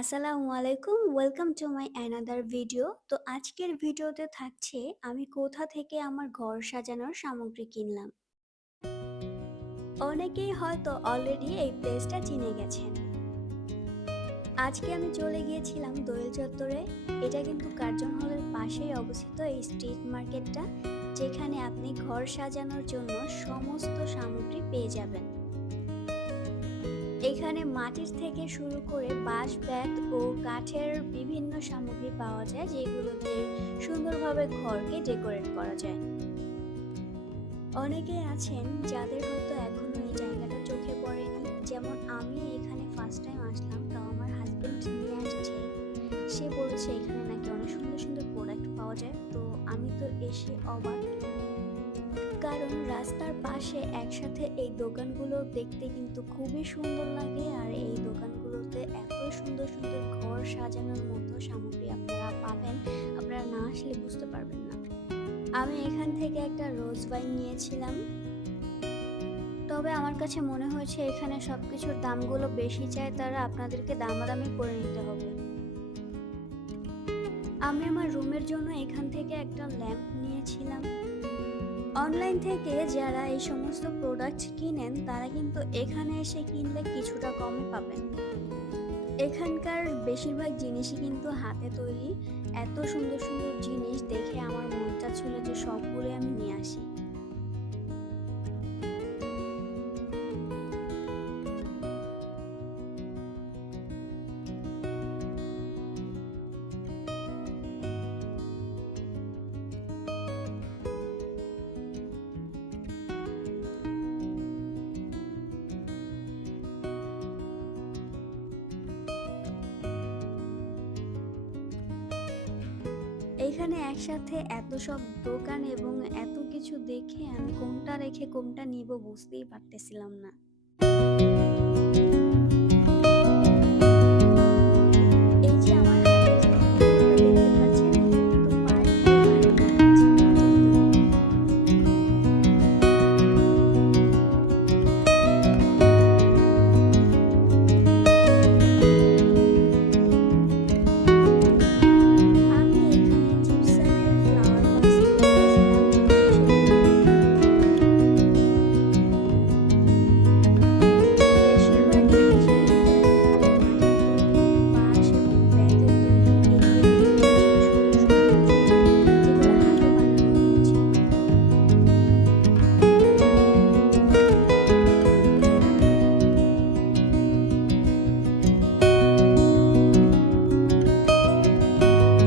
আসসালামু আলাইকুম। Welcome to my another video. তো আজকের ভিডিওতে থাকছে আমি কোথা থেকে আমার ঘর সাজানোর সামগ্রী কিনলাম। অনেকেই হয়তো অলরেডি এই প্লেসটা চিনে গেছেন। আজকে আমি চলে গিয়েছিলাম দোয়েল চত্বরে। এটা কিন্তু কার্জন হলের পাশেই অবস্থিত এই স্ট্রিট মার্কেটটা, যেখানে আপনি ঘর সাজানোর জন্য সমস্ত সামগ্রী পেয়ে যাবেন। এখানে মাটির থেকে শুরু করে বাঁশ, বেত ও কাঠের বিভিন্ন সামগ্রী পাওয়া যায়, যেগুলো দিয়ে সুন্দরভাবে ঘরকে ডেকোরেট করা যায়। অনেকেই আছেন যাদের হয়তো এখনো এই জায়গাটা চোখে পড়েনি, যেমন আমি এখানে ফার্স্ট টাইম আসলাম, তাও আমার হাজবেন্ড নিয়ে আসছে। সে বলেছে এখানে নাকি অনেক সুন্দর সুন্দর প্রোডাক্ট পাওয়া যায়। তো আমি তো এসে অবাক, কারণ রাস্তার পাশে একসাথে এই দোকানগুলো দেখতে কিন্তু খুবই সুন্দর লাগে। আর এই দোকানগুলোতে এত সুন্দর সুন্দর ঘর সাজানোর মতো সামগ্রী আপনারা পাবেন, আপনারা না আসলে বুঝতে পারবেন না। আমি এখান থেকে একটা রোজ ওয়াইন নিয়েছিলাম, তবে আমার কাছে মনে হয়েছে এখানে সবকিছুর দামগুলো বেশি চায়, তারা আপনাদেরকে দামাদামি করে নিতে হবে। আমি আমার রুমের জন্য এখান থেকে একটা ল্যাম্প নিয়েছিলাম। অনলাইন থেকে যারা এই সমস্ত প্রোডাক্ট কিনেন তারা কিন্তু এখানে এসে কিনলে কিছুটা কমে পাবেন। এখানকার বেশিরভাগ জিনিসই কিন্তু হাতে তৈরি। এত সুন্দর সুন্দর জিনিস দেখে আমার মনটা ছিল যে সবগুলো আমি নিয়ে আসি। এইখানে একসাথে এত সব দোকান এবং এত কিছু দেখে আমি কোনটা রেখে কোনটা নিব বুঝতেই পারতেছিলাম না। এই যে আমার হাতে যে পুতুলটা দেখতে পাচ্ছেন, এটা কিন্তু পাট দিয়ে বানানো হয়েছে, কাঠের তৈরি। আমি এখানে জিপসামের ফ্লাওয়ার ভাস দেখতেছিলাম, সেগুলো কিনলাম। বেশিরভাগই এখানে কিন্তু একবারে মাটির তৈরি, বাঁশ এবং বেতের তৈরি। এই যে দেখতেই পাচ্ছেন সুন্দর সুন্দর ঝুড়ি, যেগুলো হাতে বানানো হয়েছে।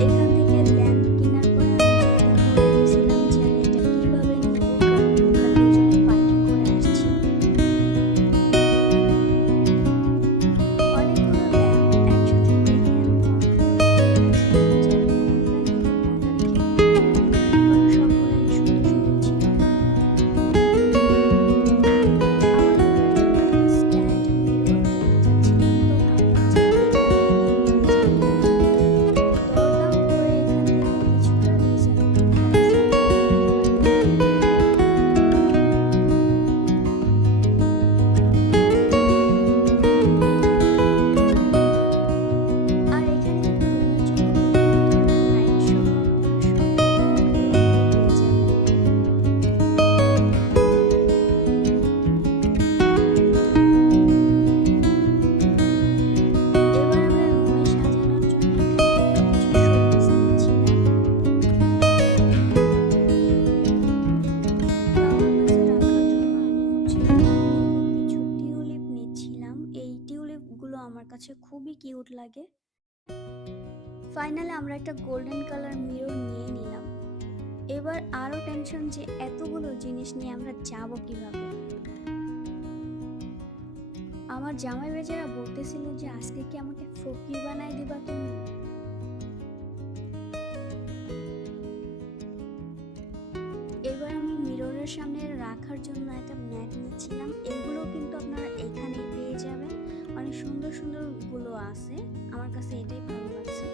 এখান থেকে ল্যাম্প কেনার পরে আমি চিন্তা করে গেছিলাম যে আমি এটা কিভাবে নিব, কারণ আমরা দুজনে বাইকে করে আসছি। অনেকগুলো ল্যাম্প একসাথে দেখে আমি কনফিউজ হয়ে গেছিলাম যে আমি কোনটা নিব, কোনটা রেখে কোনটা নিব, কারণ সবগুলাই সুন্দর সুন্দর ছিল। আমার রুমের জন্য একটা স্ট্যান্ড মিরর কিনতে চাচ্ছিলাম, তো ভাবলাম যে এইটা থেকেই নিয়ে যাই। দরদাম করে এখান থেকে কিছুটা রিজনেবল প্রাইসে আপনারা নিতে পারবেন। আর এখানে কিন্তু রুমের জন্য বিভিন্ন ধরনের লাইট সহ আপনারা সবগুলো সামগ্রী এখানে পেয়ে যাবেন। এবার আমরা রুমে সাজানোর জন্য এখান থেকে কিছু শোপিস নিচ্ছিলাম। ফ্লাওয়ার ভাসে রাখার জন্য আমি এখান থেকে কিছু টিউলিপ নিচ্ছিলাম। এই টিউলিপগুলো আমার কাছে খুবই কিউট লাগে। ফাইনালি আমরা একটা গোল্ডেন কালার মিরর নিয়ে নিলাম। এবার আরো টেনশন যে এতগুলো জিনিস নিয়ে আমরা যাব কিভাবে। আমার জামাই বেচারা বলতেছিল যে আজকে কি আমাকে ফকির বানাই দিবা তুমি। এবার আমি মিররের সামনে রাখার জন্য একটা ম্যাট নিচ্ছিলাম। এগুলো কিন্তু আপনারা এখানেই পেয়ে যাবেন, অনেক সুন্দর সুন্দর গুলো আছে। আমার কাছে এটাই ভালো লাগছে।